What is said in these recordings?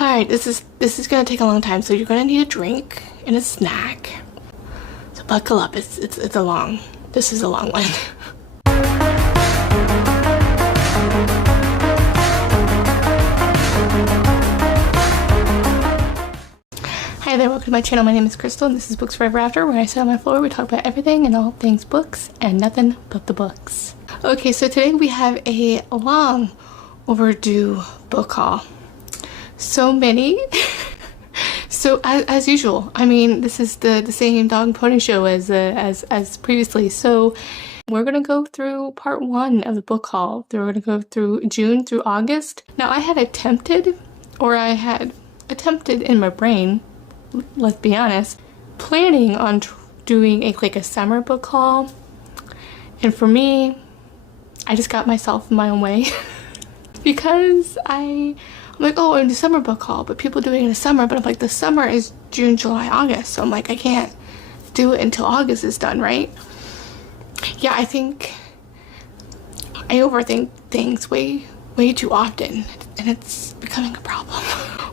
Alright, this is gonna take a long time, so you're gonna need a drink and a snack. So buckle up, this is a long one. Hi there, welcome to my channel. My name is Crystal and this is Books Forever After, where I sit on my floor, we talk about everything and all things books and nothing but the books. Okay, so today we have a long overdue book haul. So many. So as usual, I mean, this is the same dog and pony show as previously. So we're gonna go through part one of the book haul. We're gonna go through June through August. Now I had attempted in my brain, let's be honest, planning on doing a summer book haul, and for me, I just got myself in my own way because I'm like, oh, I'm the summer book haul, but people do it in the summer, but I'm like, the summer is June, July, August, so I'm like, I can't do it until August is done, right? Yeah, I think I overthink things way too often, and it's becoming a problem.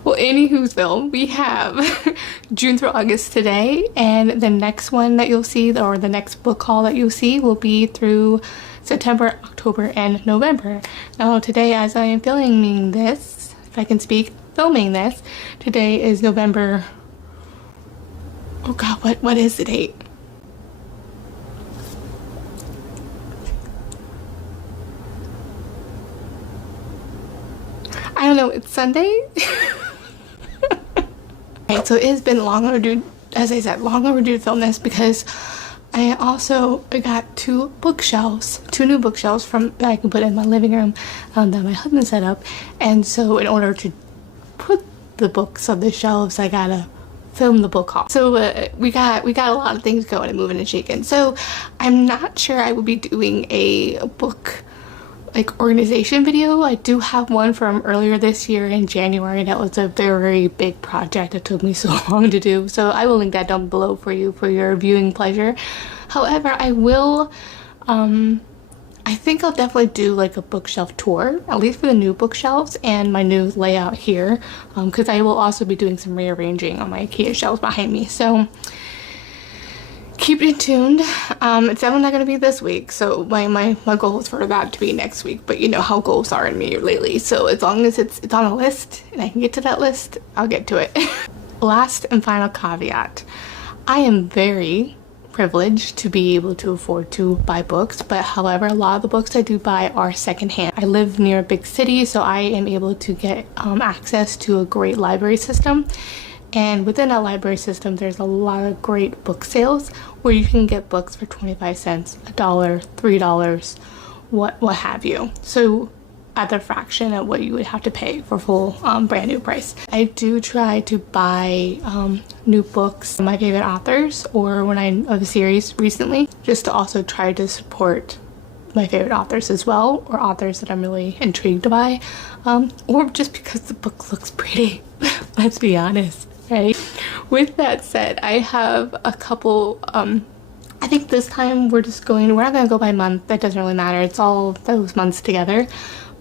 Well, anywho'sville, we have June through August today, and the next one that you'll see, or the next book haul that you'll see, will be through September, October, and November. Now today, as I am filming this, if I can speak, filming this, today is November, oh god, what is the date? I don't know, it's Sunday? Right, so it has been long overdue, as I said, long overdue to film this, because I also got two new bookshelves that I can put in my living room that my husband set up, and so in order to put the books on the shelves, I gotta film the book haul. So we got a lot of things going and moving and shaking. So I'm not sure I will be doing a book organization video. I do have one from earlier this year in January. That was a very big project. It took me so long to do, so I will link that down below for you for your viewing pleasure. However, I will I think I'll definitely do a bookshelf tour, at least for the new bookshelves and my new layout here, because I will also be doing some rearranging on my IKEA shelves behind me, so keep it tuned. It's definitely not going to be this week, so my goal is for that to be next week, but you know how goals are in me lately, so as long as it's on a list and I can get to that list, I'll get to it. Last and final caveat, I am very privileged to be able to afford to buy books, but however, a lot of the books I do buy are secondhand. I live near a big city, so I am able to get access to a great library system. And within that library system, there's a lot of great book sales where you can get books for 25 cents, $1, $3, what have you. So at the fraction of what you would have to pay for full brand new price. I do try to buy new books from my favorite authors, or when I'm of a series recently, just to also try to support my favorite authors as well, or authors that I'm really intrigued by, or just because the book looks pretty. Let's be honest. Right. With that said, I have a couple, I think this time we're not going to go by month. That doesn't really matter. It's all those months together.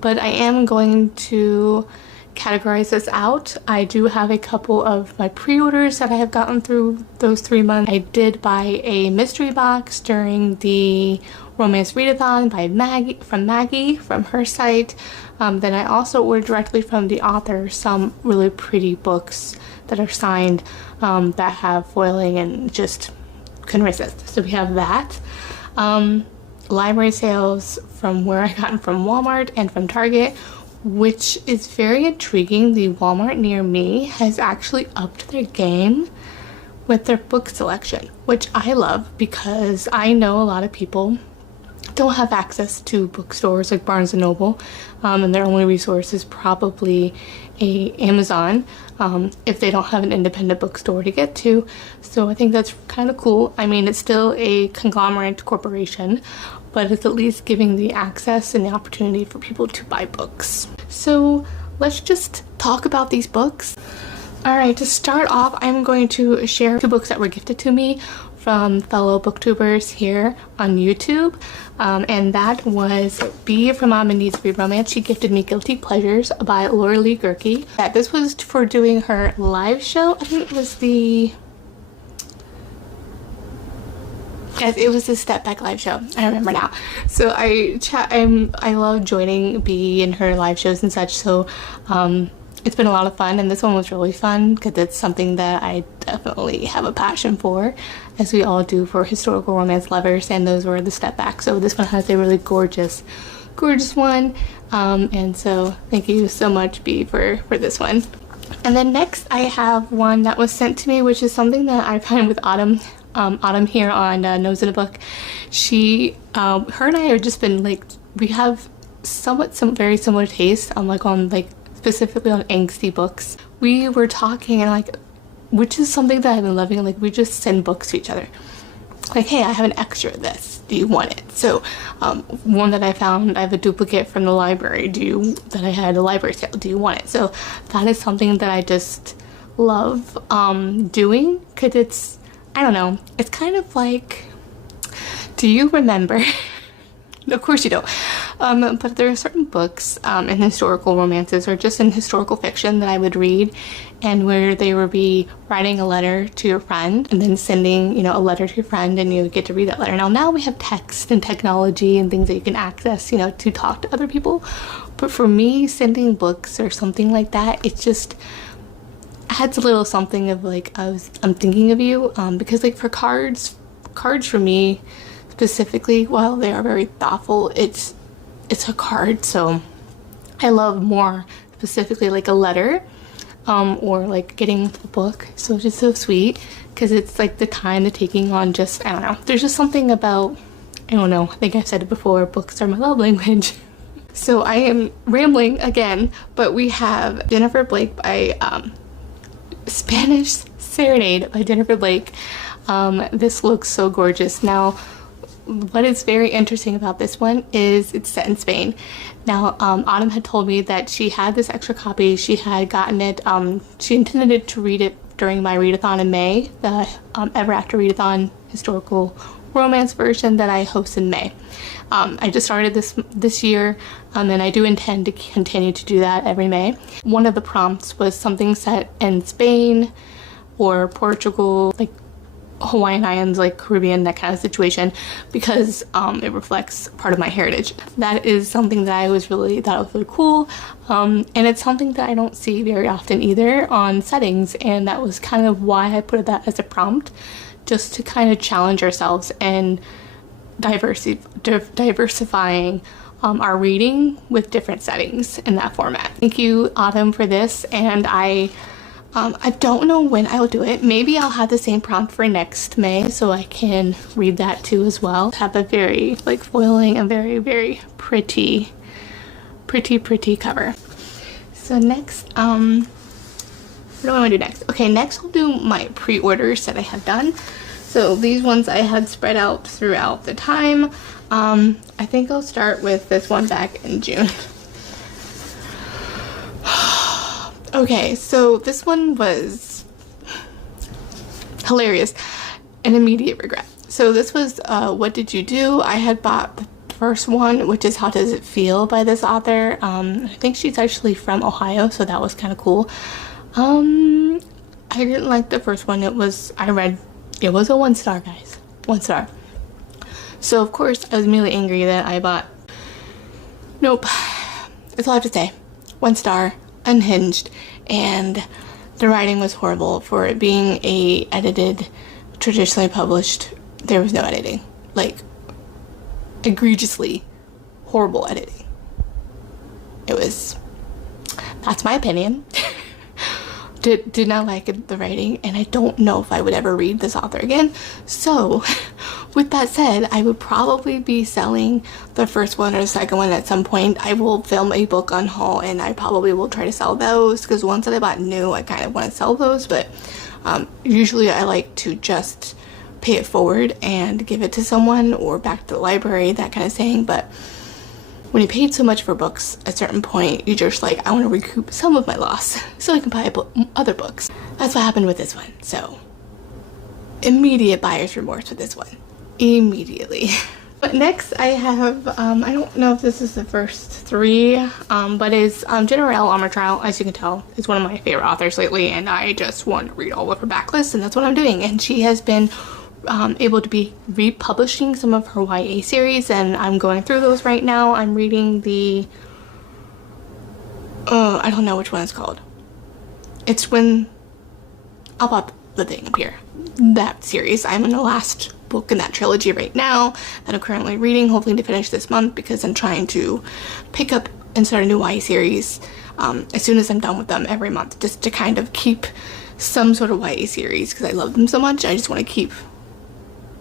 But I am going to categorize this out. I do have a couple of my pre-orders that I have gotten through those 3 months. I did buy a mystery box during the romance readathon by Maggie from her site. Then I also ordered directly from the author some really pretty books that are signed, that have foiling and just couldn't resist. So we have that. Library sales from where I got them from Walmart and from Target, which is very intriguing. The Walmart near me has actually upped their game with their book selection, which I love because I know a lot of people don't have access to bookstores like Barnes & Noble, and their only resource is probably Amazon, if they don't have an independent bookstore to get to. So I think that's kind of cool. I mean, it's still a conglomerate corporation, but it's at least giving the access and the opportunity for people to buy books. So let's just talk about these books. Alright, to start off, I'm going to share two books that were gifted to me from fellow booktubers here on YouTube, and that was B from Mom and Needs to Be Romance. She gifted me Guilty Pleasures by Laura Lee Gerke. Yeah, this was for doing her live show. I think it was yes, it was the Step Back live show. I remember now. So I love joining B in her live shows and such. So it's been a lot of fun, and this one was really fun because it's something that I definitely have a passion for, as we all do for historical romance lovers, and those were the Step Back. So this one has a really gorgeous one, and so thank you so much, B, for this one. And then next I have one that was sent to me, which is something that I find with Autumn. Autumn here on Nose in a Book. Her and I have just been like, we have some very similar tastes specifically on angsty books. We were talking and like, which is something that I've been loving, like we just send books to each other. Like, hey, I have an extra of this. Do you want it? So one that I found, I have a duplicate from the library. That I had a library sale. Do you want it? So that is something that I just love doing, because it's, I don't know, it's kind of like, do you remember? Of course you don't. But there are certain books in historical romances or just in historical fiction that I would read, and where they would be writing a letter to your friend and then sending, a letter to your friend, and you get to read that letter. Now we have text and technology and things that you can access, to talk to other people. But for me, sending books or something like that, it just adds a little something of like, I'm thinking of you, because like for cards for me specifically, while they are very thoughtful, it's a card. So I love more specifically like a letter, or like getting a book. So it's just so sweet, because it's like the time, the taking on, just, I don't know, there's just something about, I don't know, I think I've said it before, books are my love language. So I am rambling again, but we have Jennifer Blake by Spanish Serenade by Jennifer Blake. This looks so gorgeous. Now, what is very interesting about this one is it's set in Spain. Now, Autumn had told me that she had this extra copy. She had gotten it, she intended to read it during my readathon in May, the Ever After Readathon historical romance version that I host in May. I just started this year, and I do intend to continue to do that every May. One of the prompts was something set in Spain or Portugal, like Hawaiian Islands, like Caribbean, that kind of situation, because it reflects part of my heritage. That is something that I thought was really cool, and it's something that I don't see very often either on settings, and that was kind of why I put that as a prompt, just to kind of challenge ourselves and diversifying our reading with different settings in that format. Thank you, Autumn, for this, and I don't know when I'll do it. Maybe I'll have the same prompt for next May, so I can read that too as well. Have a very like foiling and very, very pretty cover. So next, what do I want to do next? Okay, next I'll do my pre-orders that I have done. So these ones I had spread out throughout the time. I think I'll start with this one back in June. Okay, so this one was hilarious. An immediate regret. So this was What Did You Do? I had bought the first one, which is How Does It Feel by this author. I think she's actually from Ohio, so that was kind of cool. I didn't like the first one. It was a 1 star, guys. 1 star. So of course I was immediately angry that I bought. Nope. That's all I have to say. 1 star, unhinged, and the writing was horrible. For it being a edited, traditionally published, there was no editing. Like, egregiously horrible editing. That's my opinion. Did not like the writing, and I don't know if I would ever read this author again. So with that said, I would probably be selling the first one or the second one at some point. I will film a book on haul, and I probably will try to sell those, because ones that I bought new, I kind of want to sell those, but usually I like to just pay it forward and give it to someone or back to the library, that kind of thing. But when you paid so much for books, at a certain point, you're just like, I want to recoup some of my loss so I can buy other books. That's what happened with this one. So immediate buyer's remorse with this one. Immediately. But next I have, I don't know if this is the first three, but it's General Armor Trial. As you can tell, is one of my favorite authors lately, and I just want to read all of her backlist, and that's what I'm doing. And she has been able to be republishing some of her YA series, and I'm going through those right now. I'm reading the, I don't know which one it's called. It's when, I'll pop the thing up here. That series. I'm in the last book in that trilogy right now that I'm currently reading, hoping to finish this month, because I'm trying to pick up and start a new YA series as soon as I'm done with them every month, just to kind of keep some sort of YA series, because I love them so much. I just want to keep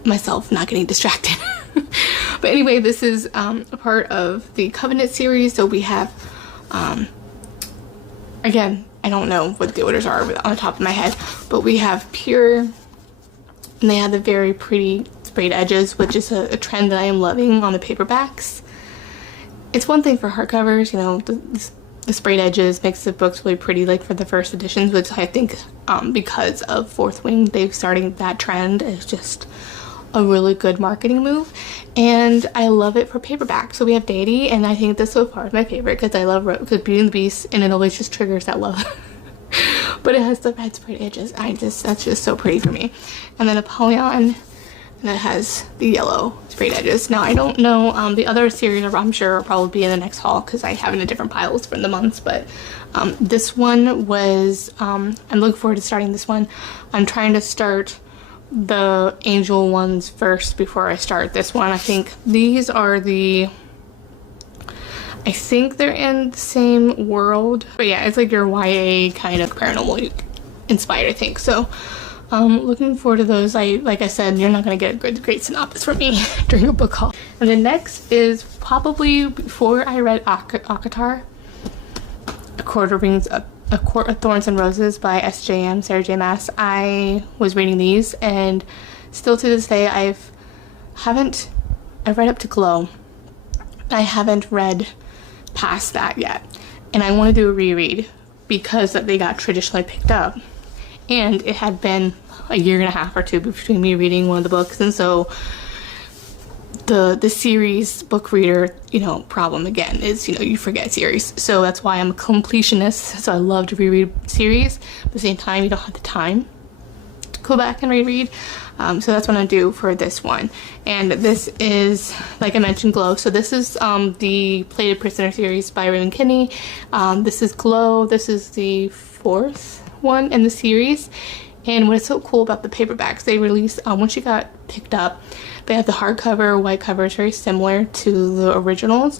myself not getting distracted. But anyway, this is a part of the Covenant series. So we have, again, I don't know what the orders are on the top of my head, but we have Pure, and they have the very pretty sprayed edges, which is a trend that I am loving on the paperbacks. It's one thing for hardcovers, you know, the sprayed edges makes the books really pretty, like for the first editions, which I think because of Fourth Wing, they've started that trend. It's just a really good marketing move, and I love it for paperback. So we have Deity, and I think this so far is my favorite because I love Beauty and the Beast, and it always just triggers that love. But it has the red sprayed edges. That's just so pretty for me. And then Apollyon, and it has the yellow sprayed edges. Now I don't know the other series, I'm sure will probably be in the next haul because I have it in different piles from the months, but this one was, I'm looking forward to starting this one. I'm trying to start the Angel ones first before I start this one. I think these are the, I think they're in the same world, but yeah, it's like your YA kind of paranormal inspired, I think. So looking forward to those. Like I said, you're not gonna get a great synopsis from me during a book haul. And then next is probably before I read Akatar, A Court of Thorns and Roses by SJM, Sarah J. Maas. I was reading these, and still to this day I've read up to Glow. I haven't read past that yet, and I want to do a reread because they got traditionally picked up, and it had been a year and a half or two between me reading one of the books, and so the series book reader, you know, problem again is, you know, you forget series. So that's why I'm a completionist. So I love to reread series, but at the same time you don't have the time to go back and reread. So that's what I do for this one. And this is, like I mentioned, Glow. So this is the Plated Prisoner series by Raymond Kinney. This is Glow. This is the fourth one in the series. And what's so cool about the paperbacks, they released, once you got picked up, they have the hardcover, white cover, is very similar to the originals,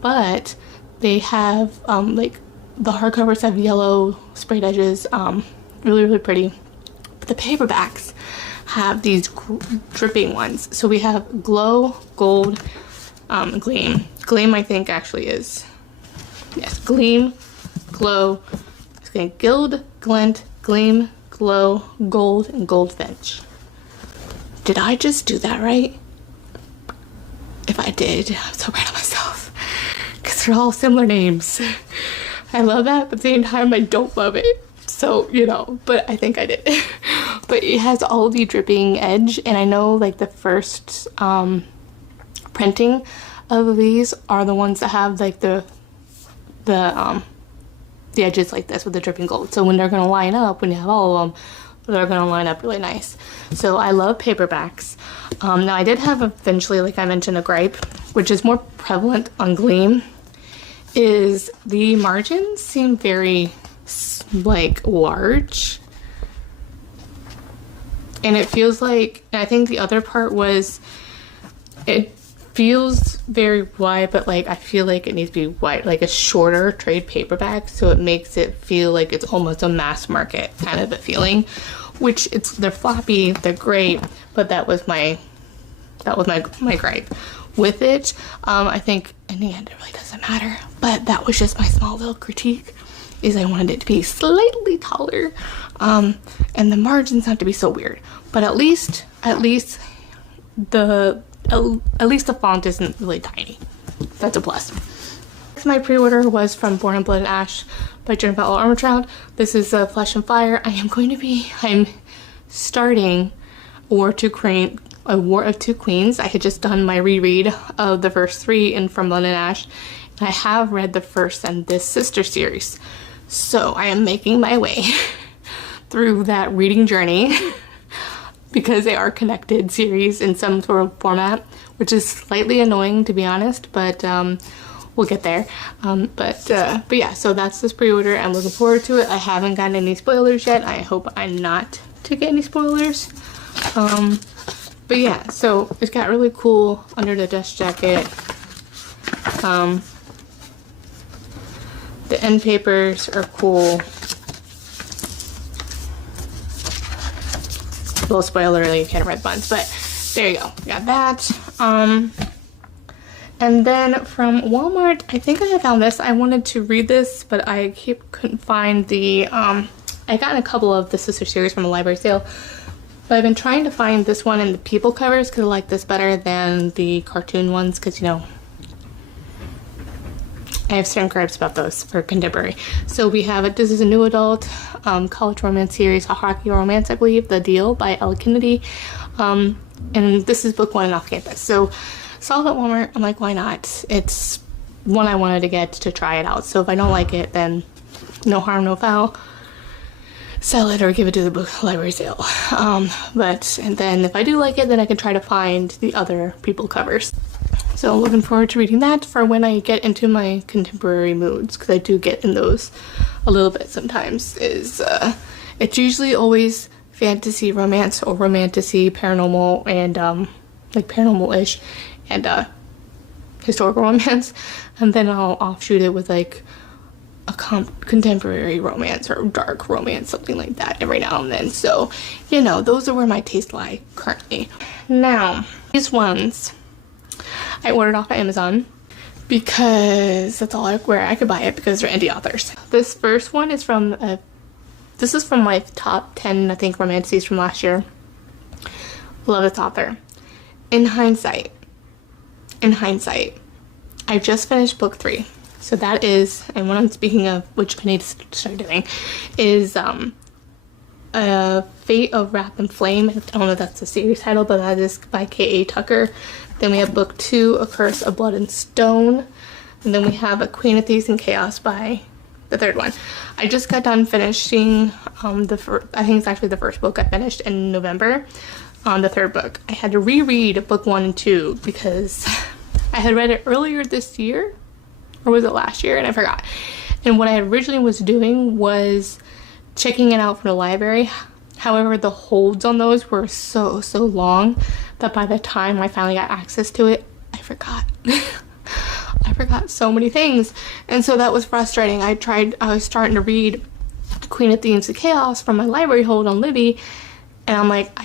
but they have, like, the hardcovers have yellow sprayed edges, really, really pretty. But the paperbacks have these dripping ones. So we have Glow, Gold, Gleam. Gleam, I think, actually is, yes, Gleam, Glow, it's going to Gild, Glint, Gleam, Glow, Gold, and Goldfinch. Did I just do that right? If I did, I'm so proud of myself, because they're all similar names. I love that, but at the same time I don't love it. So, you know, but I think I did. But it has all the dripping edge, and I know like the first printing of these are the ones that have like the edges like this with the dripping gold. So when they're going to line up, when you have all of them, they're going to line up really nice. So I love paperbacks. Now I did have eventually, like I mentioned, a gripe, which is more prevalent on Gleam, is the margins seem very like large. And it feels like, and I think the other part was, it feels very wide, but like I feel like it needs to be wide, like a shorter trade paperback, so it makes it feel like it's almost a mass market kind of a feeling, which they're floppy, they're great, but that was my gripe with it. I think in the end it really doesn't matter, but that was just my small little critique, is I wanted it to be slightly taller, and the margins have to be so weird, but at least the font isn't really tiny. That's a plus. My pre-order was from Born in Blood and Ash by Jennifer Armentrout. This is Flesh and Fire. I'm starting A War of Two Queens. I had just done my reread of the first 3 in From Blood and Ash, and I have read the first and this sister series. So I am making my way through that reading journey because they are connected series in some sort of format, which is slightly annoying to be honest, but we'll get there. But yeah, so that's this pre-order. I'm looking forward to it. I haven't gotten any spoilers yet. I hope I'm not to get any spoilers. But yeah, so it's got really cool under the dust jacket. The end papers are cool. Little spoiler, you can't read buns, but there you go. Got that. And then from Walmart, I think I found this. I wanted to read this, but I couldn't find the, I got a couple of the sister series from a library sale, but I've been trying to find this one in the people covers because I like this better than the cartoon ones, because you know, I have certain gripes about those for contemporary. So we have This is a New Adult college romance series, A Hockey Romance, I believe, The Deal by Ella Kennedy. And this is book 1 in Off Campus. So saw it at Walmart. I'm like, why not? It's one I wanted to get to try it out. So if I don't like it, then no harm, no foul. Sell it or give it to the book library sale. And then if I do like it, then I can try to find the other people covers. So looking forward to reading that for when I get into my contemporary moods, because I do get in those a little bit sometimes. It's usually always fantasy romance or romantasy, paranormal, and like paranormal-ish, and historical romance, and then I'll offshoot it with like a contemporary romance or dark romance, something like that every now and then. So, you know, those are where my tastes lie currently. Now, these ones I ordered off of Amazon because that's all where I could buy it, because they're indie authors. This first one is from this is from my top 10, I think, romances from last year. Love this author. In hindsight, I just finished book 3. So that is, and what I'm speaking of, which I need to start doing, is Fate of Wrath and Flame. I don't know if that's the series title, but that is by K.A. Tucker. Then we have book 2, A Curse of Blood and Stone. And then we have A Queen of Thieves and Chaos by the third one. I just got done finishing I think it's actually the first book I finished in November. The third book. I had to reread book 1 and 2 because I had read it earlier this year, or was it last year, and I forgot. And what I originally was doing was checking it out from the library. However, the holds on those were so long that by the time I finally got access to it, I forgot. I forgot so many things, and so that was frustrating. I was starting to read Queen of Thieves and Chaos from my library hold on Libby, and I'm like,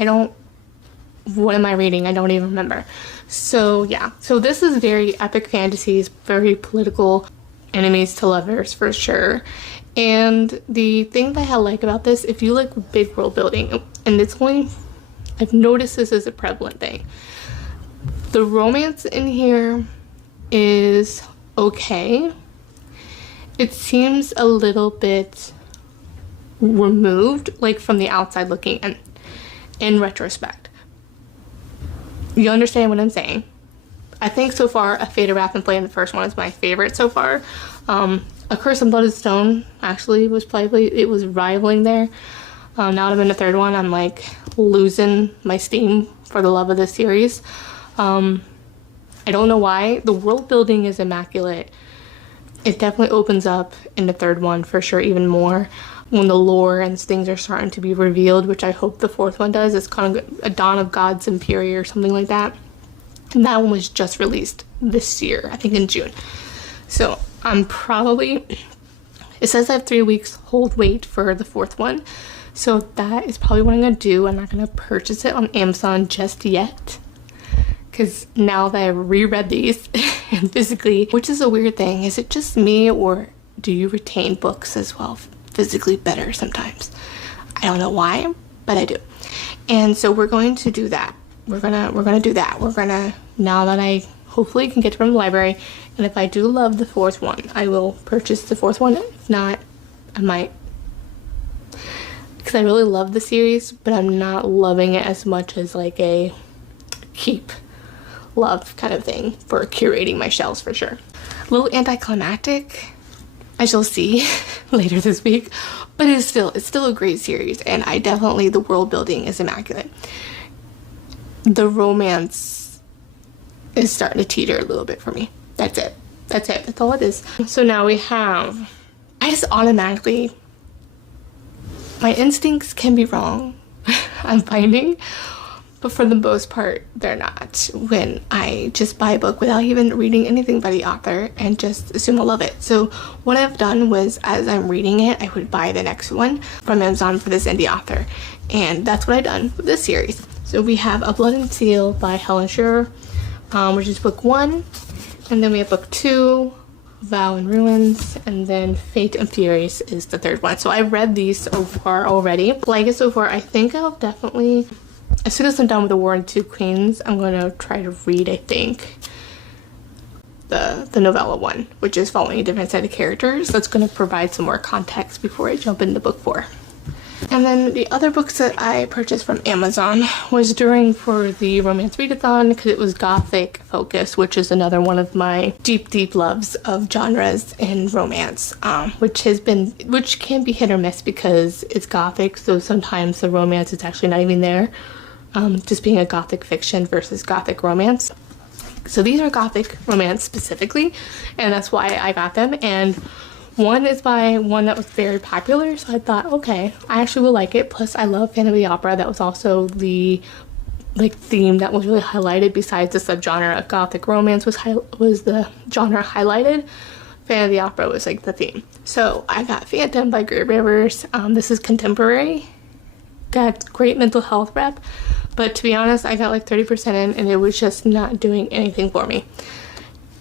what am I reading? I don't even remember. So yeah, so this is very epic fantasies, very political, enemies to lovers for sure. And the thing that I like about this, if you like big world building, and I've noticed this is a prevalent thing. The romance in here is okay. It seems a little bit removed, like from the outside looking in retrospect. You understand what I'm saying? I think so far, A Fate of Wrath and Flame, the first one, is my favorite so far. A Curse of Blood and Stone actually was rivaling there. Now that I'm in the third one, I'm like losing my steam for the love of this series. I don't know why. The world building is immaculate. It definitely opens up in the third one for sure, even more when the lore and things are starting to be revealed, which I hope the fourth one does. It's kind of a Dawn of Gods Imperium or something like that. And that one was just released this year, I think in June. So I'm probably, it says I have 3 weeks wait for the fourth one. So that is probably what I'm going to do. I'm not going to purchase it on Amazon just yet, because now that I've reread these physically, which is a weird thing. Is it just me, or do you retain books as well physically better sometimes? I don't know why, but I do. And so we're going to do that. We're gonna do that. We're gonna, now that I hopefully can get it from the library, and if I do love the fourth one, I will purchase the fourth one. If not, I might because I really love the series, but I'm not loving it as much as like a keep love kind of thing for curating my shelves for sure. A little anticlimactic, I shall see later this week, but it's still a great series, and the world building is immaculate. The romance is starting to teeter a little bit for me. That's it. That's all it is. So now we have, I just automatically, my instincts can be wrong, I'm finding, but for the most part, they're not. When I just buy a book without even reading anything by the author and just assume I'll love it. So what I've done was, as I'm reading it, I would buy the next one from Amazon for this indie author. And that's what I've done with this series. So we have A Blood and Steel by Helen Schurer, which is book 1. And then we have book 2, Vow and Ruins, and then Fate and Furies is the third one. So I've read these so far already. Like it so far, I think I'll definitely, as soon as I'm done with The War and Two Queens, I'm going to try to read, I think, the novella one, which is following a different set of characters. That's going to provide some more context before I jump into book 4. And then the other books that I purchased from Amazon was for the romance readathon, because it was gothic focused, which is another one of my deep loves of genres in romance, which can be hit or miss because it's gothic, so sometimes the romance is actually not even there, just being a gothic fiction versus gothic romance. So these are gothic romance specifically, and that's why I got them. And one is by one that was very popular, so I thought, okay, I actually will like it. Plus, I love Phantom of the Opera. That was also the theme that was really highlighted. Besides the subgenre of gothic romance was the genre highlighted. Phantom of the Opera was like the theme. So I got Phantom by Great Rivers. This is contemporary. Got great mental health rep, but to be honest, I got like 30% in, and it was just not doing anything for me.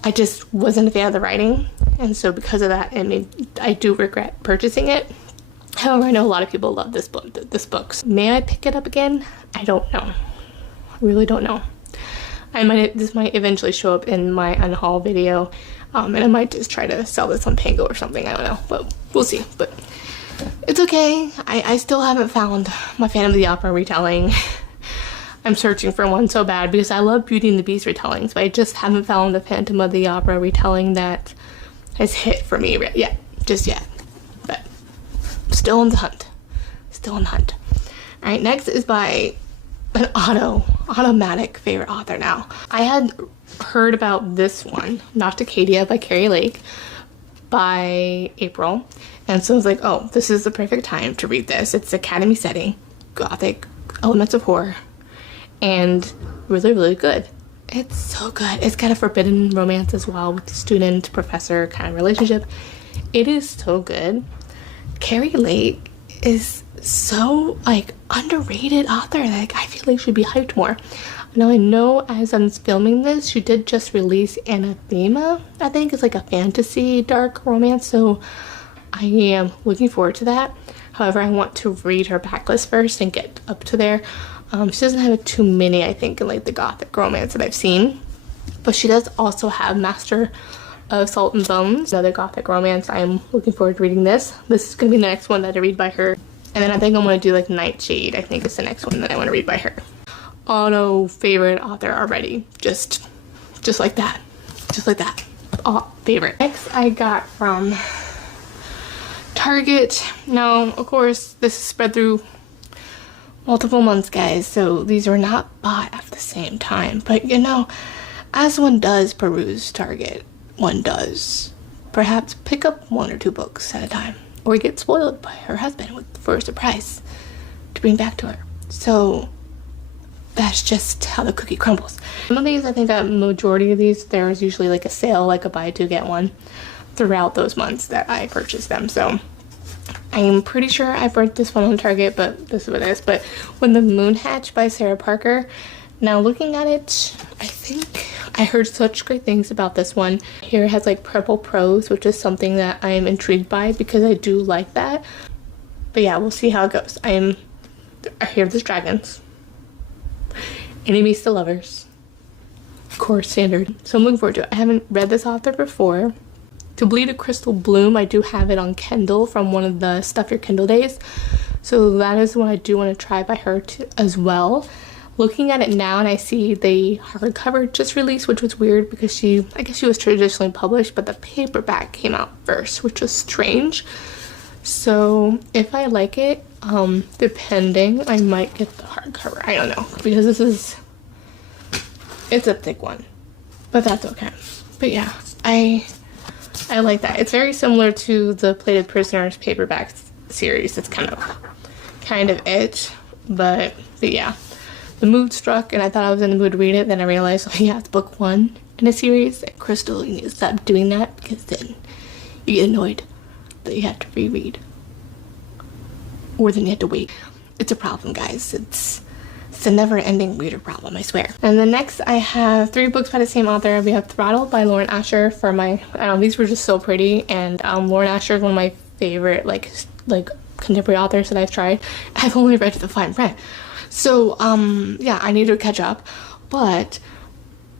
I just wasn't a fan of the writing, and so because of that, I do regret purchasing it. However, I know a lot of people love this book. So may I pick it up again? I don't know. I really don't know. This might eventually show up in my unhaul video, and I might just try to sell this on Pango or something. I don't know, but we'll see. But it's okay. I still haven't found my Phantom of the Opera retelling. I'm searching for one so bad because I love Beauty and the Beast retellings, but I just haven't found the Phantom of the Opera retelling that has hit for me yet. But still on the hunt. Alright, next is by an automatic favorite author now. I had heard about this one, Nocticadia by Carrie Lake, by April, and so I was like, oh, this is the perfect time to read this. It's academy setting, gothic, elements of horror, and really good. It's so good. It's got a forbidden romance as well with the student professor kind of relationship. It is so good. Carrie Lake is so underrated author that I feel like should be hyped more. Now I know as I'm filming this, she did just release Anathema. I think it's like a fantasy dark romance, so I am looking forward to that. However, I want to read her backlist first and get up to there. She doesn't have too many, I think, in the gothic romance that I've seen, but she does also have Master of Salt and Bones, another gothic romance. I am looking forward to reading this. This is going to be the next one that I read by her, and then I think I'm going to do Nightshade. I think is the next one that I want to read by her. Auto favorite author already, just like that, all favorite. Next I got from Target. Now, of course, this is spread through multiple months, guys, so these are not bought at the same time, but as one does peruse Target, one does perhaps pick up 1 or 2 books at a time, or get spoiled by her husband for a surprise to bring back to her. So that's just how the cookie crumbles. Some of these, I think a majority of these, there's usually a sale, a buy 2 get 1 throughout those months that I purchased them. So I'm pretty sure I've read this one on Target, but this is what it is. But When the Moon Hatched by Sarah Parker. Now looking at it, I think I heard such great things about this one. Here it has purple prose, which is something that I'm intrigued by because I do like that. But yeah, we'll see how it goes. I hear there's dragons, enemies to lovers, of course, standard. So I'm looking forward to it. I haven't read this author before. To Bleed a Crystal Bloom, I do have it on Kindle from one of the Stuff Your Kindle days. So that is one I do want to try by her as well. Looking at it now, and I see the hardcover just released, which was weird because I guess she was traditionally published, but the paperback came out first, which was strange. So if I like it, depending, I might get the hardcover. I don't know, because it's a thick one, but that's okay. But yeah, I like that. It's very similar to the Plated Prisoners paperback series. It's kind of it, but yeah. The mood struck, and I thought I was in the mood to read it. Then I realized, oh yeah, it's book 1 in a series. And Crystal, you need to stop doing that, because then you get annoyed that you have to reread, or then you have to wait. It's a problem, guys. It's a never-ending reader problem, I swear. And then next, I have 3 books by the same author. We have Throttled by Lauren Asher. For my, these were just so pretty, and Lauren Asher is one of my favorite like contemporary authors that I've tried. I've only read the fine print. So, yeah, I need to catch up, but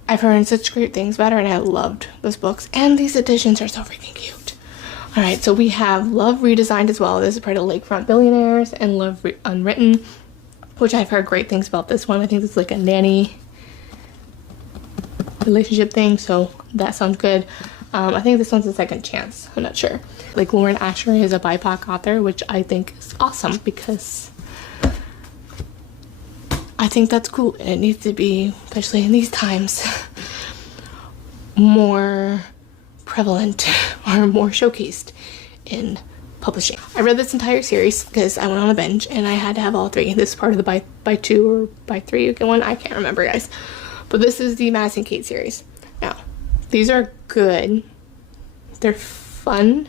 I've heard such great things about her, and I loved those books, and these editions are so freaking cute. Alright, so we have Love Redesigned as well. This is part of Lakefront Billionaires, and Love Unwritten, which I've heard great things about this one. I think it's like a nanny relationship thing, so that sounds good. I think this one's a second chance. I'm not sure. Like, Lauren Asher is a BIPOC author, which I think is awesome, because I think that's cool, and it needs to be, especially in these times, more prevalent or more showcased in publishing. I read this entire series because I went on a binge and I had to have all 3. This is part of the by 2 or by 3 one. I can't remember, guys. But this is the Madison Kate series. Now, these are good. They're fun,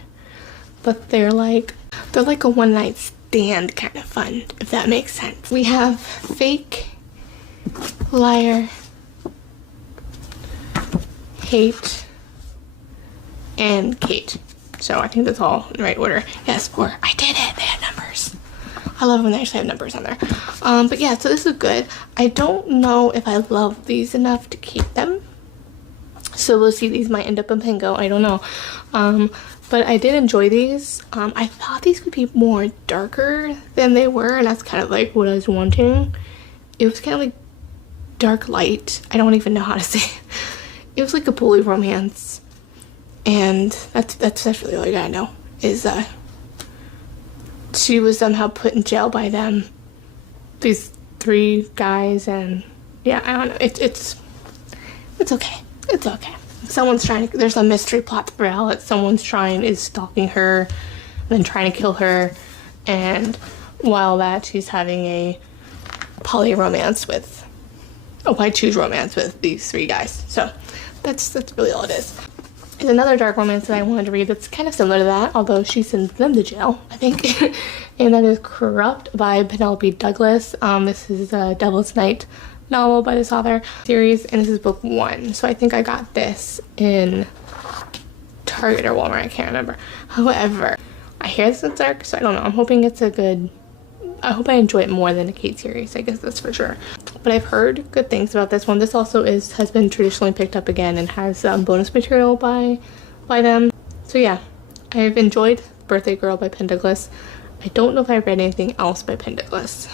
but they're like a one-night stand kind of fun, if that makes sense. We have Fake, Liar, Hate, and Kate. So I think that's all in the right order. Yes, 4. I did it. They had numbers. I love when they actually have numbers on there. But yeah, so this is good. I don't know if I love these enough to keep them. So we'll see. These might end up in Pingo. I don't know. But I did enjoy these. I thought these would be more darker than they were, and that's kind of like what I was wanting. It was kind of like dark light. I don't even know how to say it. It was like a bully romance, and that's really all I gotta know is she was somehow put in jail by them, these 3 guys, and yeah, I don't know. It's okay. It's okay. Someone's trying to, there's a mystery plot throughout. Someone's is stalking her, and then trying to kill her, and while that, she's having a poly romance with, I choose romance with these 3 guys. So that's really all it is. There's another dark romance that I wanted to read that's kind of similar to that, although she sends them to jail, I think. And that is Corrupt by Penelope Douglas. This is a Devil's Night novel by this author series, and this is book 1. So I think I got this in Target or Walmart, I can't remember. However, I hear this is dark, so I don't know. I'm hoping it's a good, I hope I enjoy it more than the Kate series, I guess that's for sure. But I've heard good things about this one. This also has been traditionally picked up again and has bonus material by them. So yeah, I've enjoyed Birthday Girl by Penn Douglas. I don't know if I've read anything else by Penn Douglas.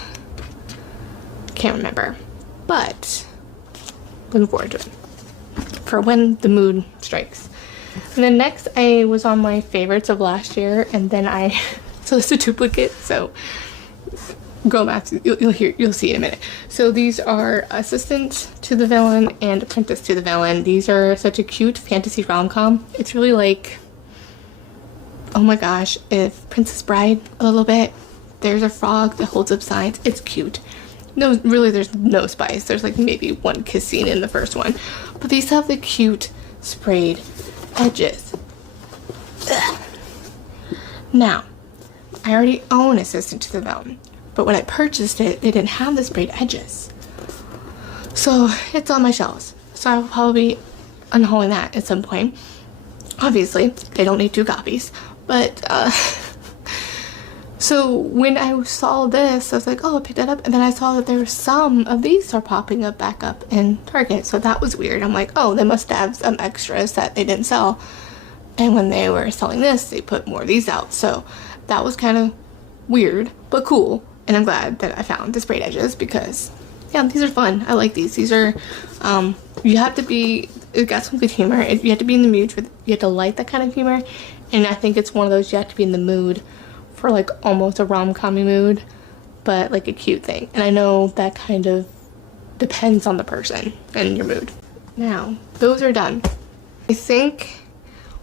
Can't remember. But looking forward to it for when the mood strikes. And then next, I was on my favorites of last year, and then so it's a duplicate, so Girl Math, you'll see in a minute. So these are Assistant to the Villain and Apprentice to the Villain. These are such a cute fantasy rom-com. It's really like, oh my gosh, if Princess Bride a little bit. There's a frog that holds up signs. It's cute. No, really, there's no spice. There's like maybe 1 kiss scene in the first one. But these have the cute sprayed edges. Ugh. Now, I already own Assistant to the Villain, but when I purchased it, they didn't have the sprayed edges. So it's on my shelves. So I'll probably be unhauling that at some point. Obviously, they don't need 2 copies, but so when I saw this, I was like, oh, I picked that up. And then I saw that there were some of these are popping up back up in Target. So that was weird. I'm like, oh, they must have some extras that they didn't sell. And when they were selling this, they put more of these out. So that was kind of weird. but cool. And I'm glad that I found the sprayed edges because, yeah, these are fun. I like these. These are, you have to be, it got some good humor. You have to be in the mood for, you have to like that kind of humor. And I think it's one of those you have to be in the mood for like almost a rom-com mood, but like a cute thing. And I know that kind of depends on the person and your mood. Now, those are done. I think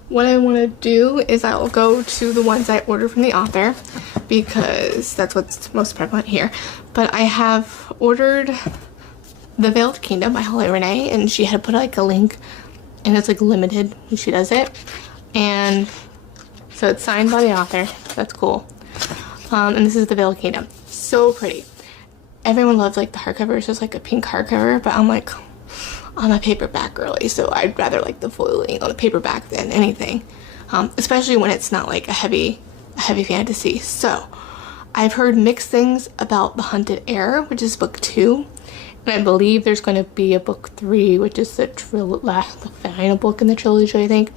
what I want to do is I'll go to the ones I ordered from the author because that's what's most prevalent here. But I have ordered The Veiled Kingdom by Holly Renee, and she had put like a link, and it's like limited when she does it. And so it's signed by the author. That's cool. And this is The Veiled Kingdom. So pretty. Everyone loves like the hardcover. It's just like a pink hardcover, but I'm like, I'm a paperback girly, so I'd rather like the foiling on the paperback than anything, especially when it's not like a heavy fantasy. So I've heard mixed things about The Hunted Heir, which is book 2, and I believe there's going to be a book 3, which is the final book in the trilogy, I think.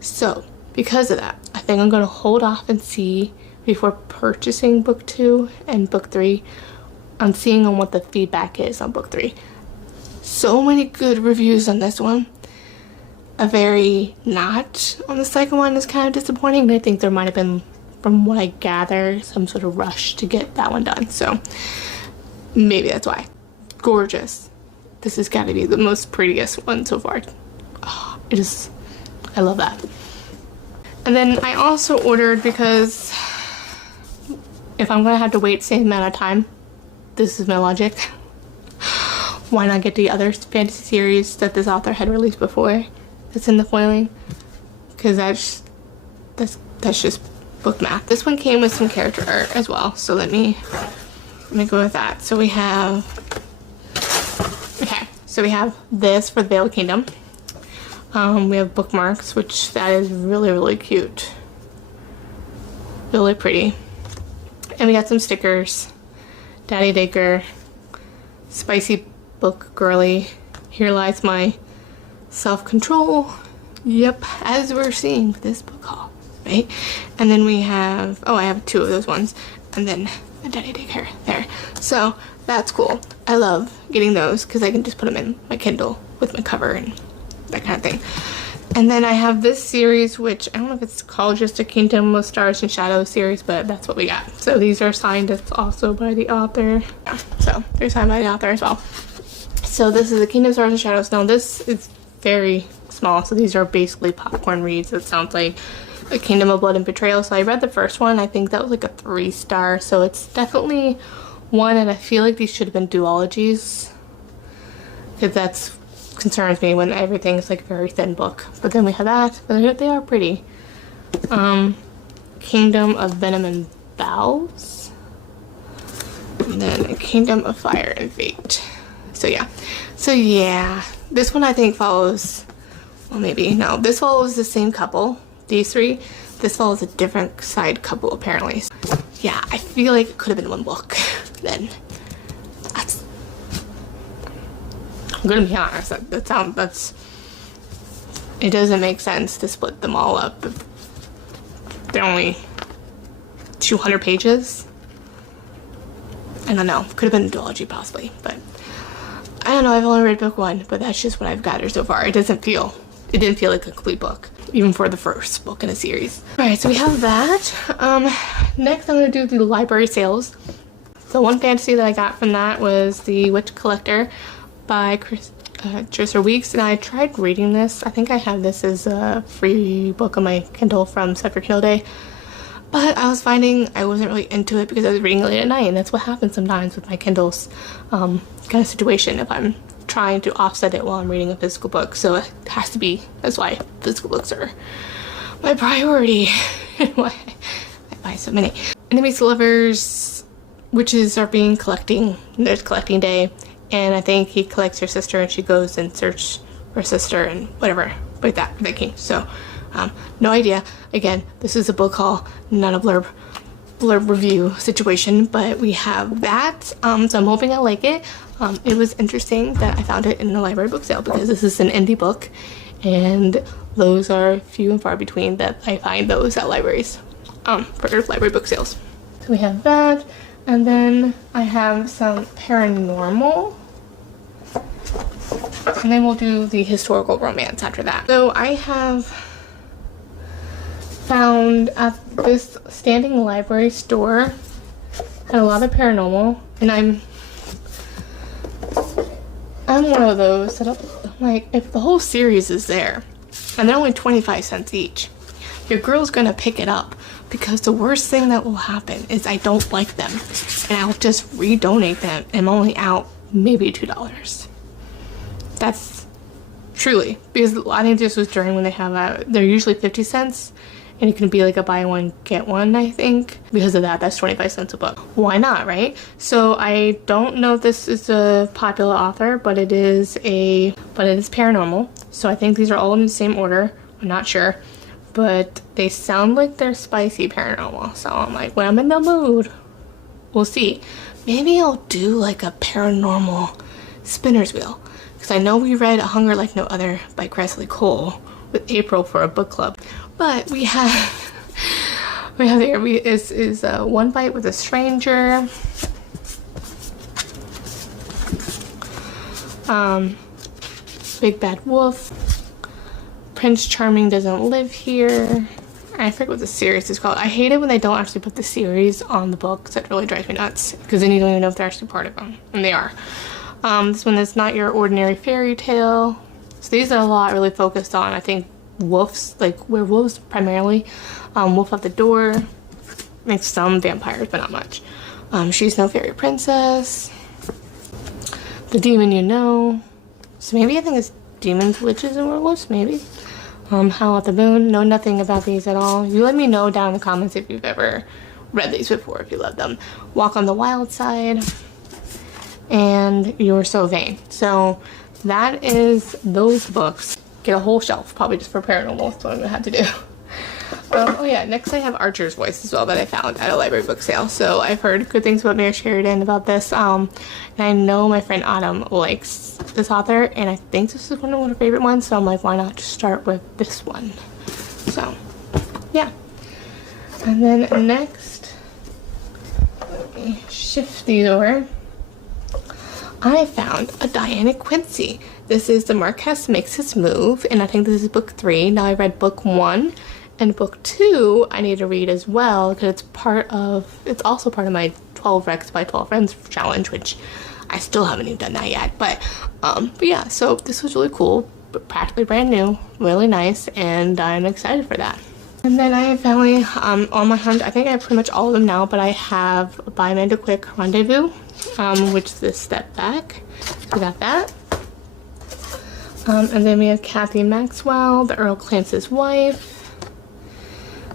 So because of that, I think I'm going to hold off and see before purchasing book 2 and book 3 on seeing on what the feedback is on book 3. So many good reviews on this one. A very not on the second one is kind of disappointing, and I think there might have been, from what I gather, some sort of rush to get that one done. So maybe that's why. Gorgeous. This has got to be the most prettiest one so far. Oh, it is. I love that. And then I also ordered, because if I'm gonna have to wait the same amount of time, this is my logic, why not get the other fantasy series that this author had released before that's in the foiling? Because that's just book math. This one came with some character art as well, so let me go with that. So we have, okay, so we have this for the Veiled Kingdom. We have bookmarks, which that is really, really cute. Really pretty. And we got some stickers. Daddy Daker, Spicy Book Girly, Here Lies My Self-Control. Yep, as we're seeing with this book haul, right? And then we have, oh, I have 2 of those ones, and then a Daddy Daker there. So that's cool. I love getting those because I can just put them in my Kindle with my cover and that kind of thing. And then I have this series, which I don't know if it's called just a Kingdom of Stars and Shadows series, but that's what we got. So these are signed also by the author. So they're signed by the author as well. So this is a Kingdom of Stars and Shadows. Now this is very small, so these are basically popcorn reads. It sounds like a Kingdom of Blood and Betrayal. So I read the first one. I think that was like a 3-star. So it's definitely one, and I feel like these should have been duologies, because that's concerns me when everything's like a very thin book. But then we have that, but they are pretty. Kingdom of Venom and Vows, and then a Kingdom of Fire and Fate. So yeah, this one I think follows, well, maybe no, this follows the same couple, these 3. This follows a different side couple apparently. Yeah, I feel like it could have been one book then. I'm gonna be honest, it doesn't make sense to split them all up if they're only 200 pages. I don't know, could have been a duology possibly, but I don't know. I've only read book 1, but that's just what I've gathered so far. It didn't feel like a complete book, even for the first book in a series. All right, so we have that. Next I'm gonna do the library sales. The one fantasy that I got from that was The Witch Collector by Trisha Weeks, and I tried reading this. I think I have this as a free book on my Kindle from Set for Kindle Day, but I was finding I wasn't really into it because I was reading late at night, and that's what happens sometimes with my Kindles kind of situation if I'm trying to offset it while I'm reading a physical book. So it has to be, that's why physical books are my priority and why I buy so many. Enemies to Lovers, witches are being collecting, there's collecting day, and I think he collects her sister and she goes and searches her sister and whatever like that king. So no idea. Again, this is a book haul, not a blurb review situation, but we have that. So I'm hoping I like it. It was interesting that I found it in the library book sale because this is an indie book, and those are few and far between that I find those at libraries for library book sales. So we have that. And then I have some paranormal. And then we'll do the historical romance after that. So I have found at this standing library store and a lot of paranormal, and I'm one of those that I'm like, if the whole series is there and they're only 25 cents each, your girl's gonna pick it up, because the worst thing that will happen is I don't like them and I'll just redonate them and I'm only out maybe $2. That's truly, because I think this was during when they have they're usually 50 cents and it can be like a buy one get one. I think because of that, that's 25 cents a book. Why not, right? So I don't know if this is a popular author, but it is paranormal. So I think these are all in the same order. I'm not sure, but they sound like they're spicy paranormal. So I'm like, when I'm in the mood, we'll see. Maybe I'll do like a paranormal spinner's wheel, because I know we read A Hunger Like No Other by Cressley Cole with April for a book club. But we have here is One Bite with a Stranger, Big Bad Wolf, Prince Charming Doesn't Live Here. I forget what the series is called. I hate it when they don't actually put the series on the books. That really drives me nuts, because then you don't even know if they're actually part of them, and they are. This one is Not Your Ordinary Fairy Tale. So these are a lot really focused on, I think, wolves, like werewolves primarily. Wolf at the Door, like some vampires, but not much. She's No Fairy Princess, The Demon You Know. So maybe I think it's Demons, Witches, and Werewolves, maybe. Howl at the Moon. Know nothing about these at all. You let me know down in the comments if you've ever read these before, if you love them. Walk on the Wild Side, and You're So Vain. So that is those books. Get a whole shelf, probably just for paranormal. That's what I'm gonna have to do. Oh yeah, next I have Archer's Voice as well, that I found at a library book sale. So I've heard good things about Mary Sheridan about this. And I know my friend Autumn likes this author, and I think this is one of her favorite ones. So I'm like, why not just start with this one? So yeah. And then next, let me shift these over. I found a Diana Quincy. This is The Marquess Makes His Move, and I think this is book 3. Now I read book 1, and book 2 I need to read as well, because it's also part of my 12 Recs by 12 Friends challenge, which I still haven't even done that yet. But yeah, so this was really cool, but practically brand new, really nice, and I'm excited for that. And then I have finally, on my hunt, I think I have pretty much all of them now, but I have By Amanda Quick Rendezvous, which is this Step Back. We got that. And then we have Kathy Maxwell, The Earl Clance's Wife.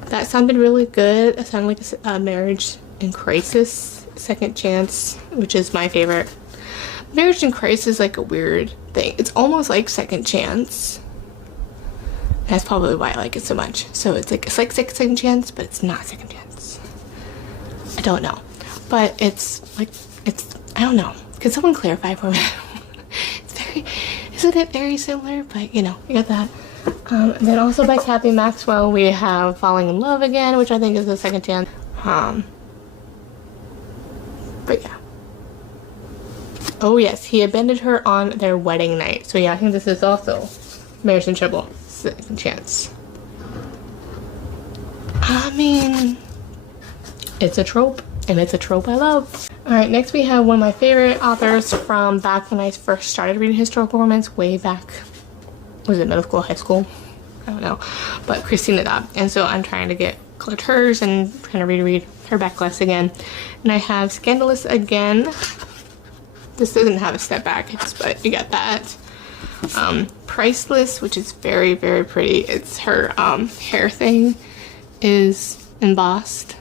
That sounded really good. It sounded like a marriage in crisis, second chance, which is my favorite. Marriage in crisis is like a weird thing. It's almost like second chance. That's probably why I like it so much. So it's like second chance, but it's not second chance. I don't know. But it's I don't know. Can someone clarify for me? Isn't it very similar? But you know, you got that. And then also by Kathy Maxwell, we have Falling in Love Again, which I think is a second chance. But yeah. Oh yes, he abandoned her on their wedding night. So yeah, I think this is also Marriage in Trouble, second chance. I mean, it's a trope, and it's a trope I love. Alright, next we have one of my favorite authors from back when I first started reading historical romance, way back, was it middle school, high school? I don't know. But Christina Dobb. And so I'm trying to collect hers and trying to reread her backlist again. And I have Scandalous Again. This doesn't have a step back, but you got that. Priceless, which is very, very pretty. It's her hair thing is embossed.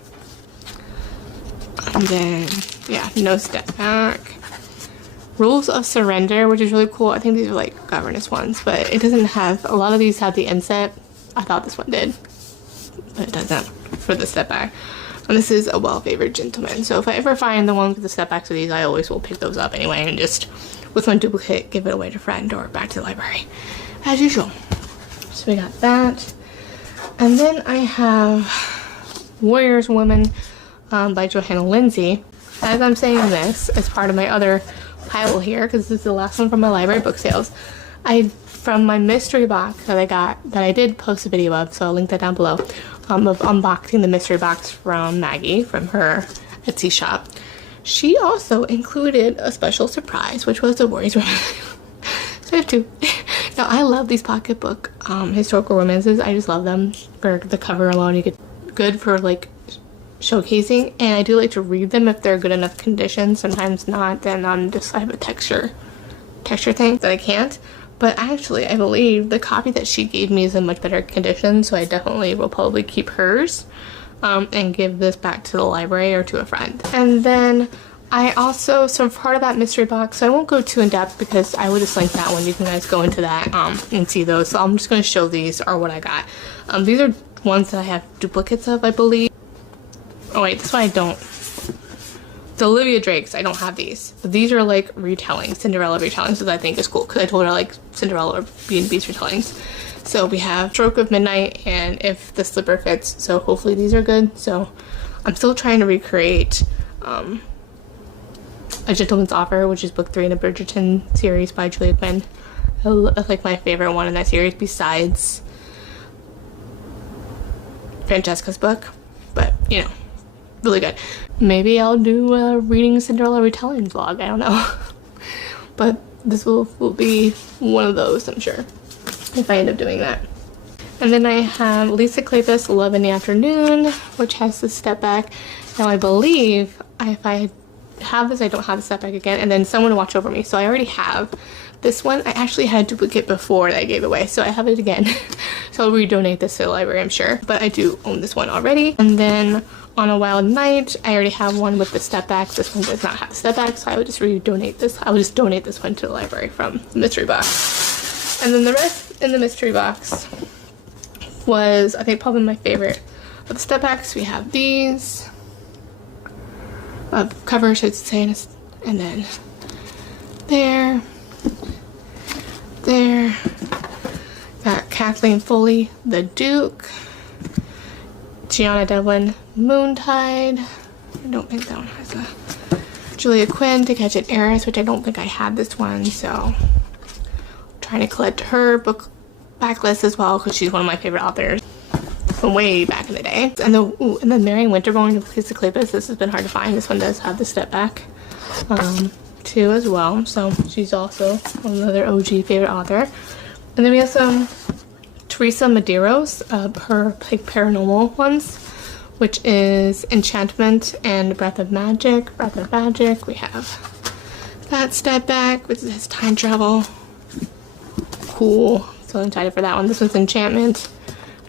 And then, yeah, No Step Back. Rules of Surrender, which is really cool. I think these are like governess ones, but it doesn't have, a lot of these have the inset. I thought this one did, but it doesn't for the step back. And this is A Well-Favored Gentleman. So if I ever find the ones with the step backs of these, I always will pick those up anyway and just, with one duplicate, give it away to a friend or back to the library, as usual. So we got that. And then I have Warriors Woman by Johanna Lindsey. as I'm saying this, as part of my other pile here, because this is the last one from my library book sales, from my mystery box that I got, that I did post a video of, so I'll link that down below, of unboxing the mystery box from Maggie from her Etsy shop. She also included a special surprise, which was the Worries Romance. So I have two. Now, I love these pocketbook historical romances. I just love them for the cover alone. You get good for like showcasing, and I do like to read them if they're good enough condition. Sometimes not, then I have a texture thing that I can't. But actually, I believe the copy that she gave me is in much better condition, so I definitely will probably keep hers and give this back to the library or to a friend. And then I also, so part of that mystery box, so I won't go too in depth because I will just link that one. You can guys go into that and see those. So I'm just going to show these are what I got. These are ones that I have duplicates of, I believe. Oh wait, this one I don't. The Olivia Drakes, I don't have these. But these are like retellings, Cinderella retellings, which I think is cool because I told her I like Cinderella or B&B's retellings. So we have Stroke of Midnight and If the Slipper Fits. So hopefully these are good. So I'm still trying to recreate A Gentleman's Offer, which is book 3 in the Bridgerton series by Julia Quinn. That's like my favorite one in that series besides Francesca's book. But, you know, really good. Maybe I'll do a reading Cinderella retelling vlog, I don't know. But this will be one of those, I'm sure, if I end up doing that. And then I have Lisa Kleypas, Love in the Afternoon, which has the step back. Now I believe if I have this, I don't have the step back again, and then someone to watch over me. So I already have this one. I actually had a duplicate before that I gave away, so I have it again. So I'll redonate this to the library, I'm sure. But I do own this one already. And then On a Wild Night, I already have one with the step backs. This one does not have the step back, so I would just redonate this. I would just donate this one to the library from the mystery box. And then the rest in the mystery box was, I think, probably my favorite of the step backs. We have these covers, I should say, and then there. Got Kathleen Foley, The Duke. Gianna Devlin, Moontide. I don't think that one has a. Julia Quinn, To Catch an Heiress, which I don't think I had this one, so I'm trying to collect her book backlist as well because she's one of my favorite authors from way back in the day. And then Marion Winterborn of Lisa Kleypas. This has been hard to find. This one does have the step back too as well, so she's also another OG favorite author. And then we have some Teresa Medeiros, her like paranormal ones, which is Enchantment and Breath of Magic. We have that step back, which is time travel. Cool. So I'm excited for that one. This one's Enchantment,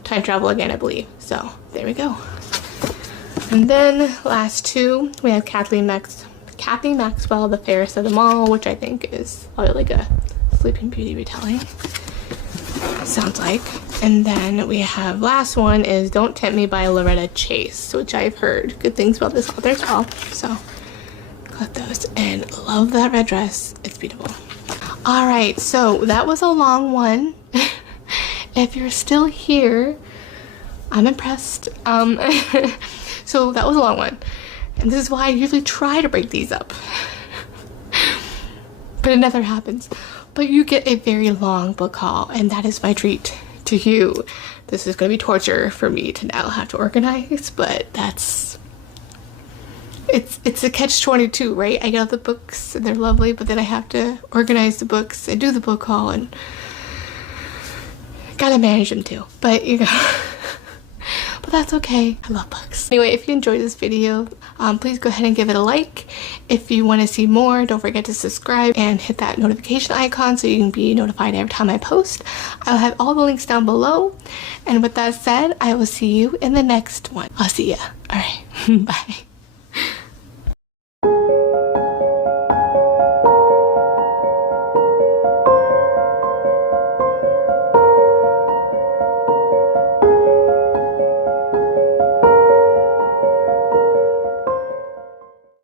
time travel again, I believe. So there we go. And then last two, we have Kathy Maxwell, The Fairest of Them All, which I think is probably like a Sleeping Beauty retelling. Sounds like. And then we have last one is Don't Tempt Me by Loretta Chase, which I've heard good things about this author as well. So got those and love that red dress. It's beautiful. All right, so that was a long one. If you're still here, I'm impressed. So that was a long one. And this is why I usually try to break these up. But it never happens. But you get a very long book haul, and that is my treat to you. This is going to be torture for me to now have to organize, but it's a catch-22, right? I get all the books and they're lovely, but then I have to organize the books and do the book haul and gotta manage them too. But you know, but that's okay. I love books. Anyway, if you enjoyed this video, please go ahead and give it a like. If you want to see more, don't forget to subscribe and hit that notification icon so you can be notified every time I post. I'll have all the links down below. And with that said, I will see you in the next one. I'll see ya. All right. Bye.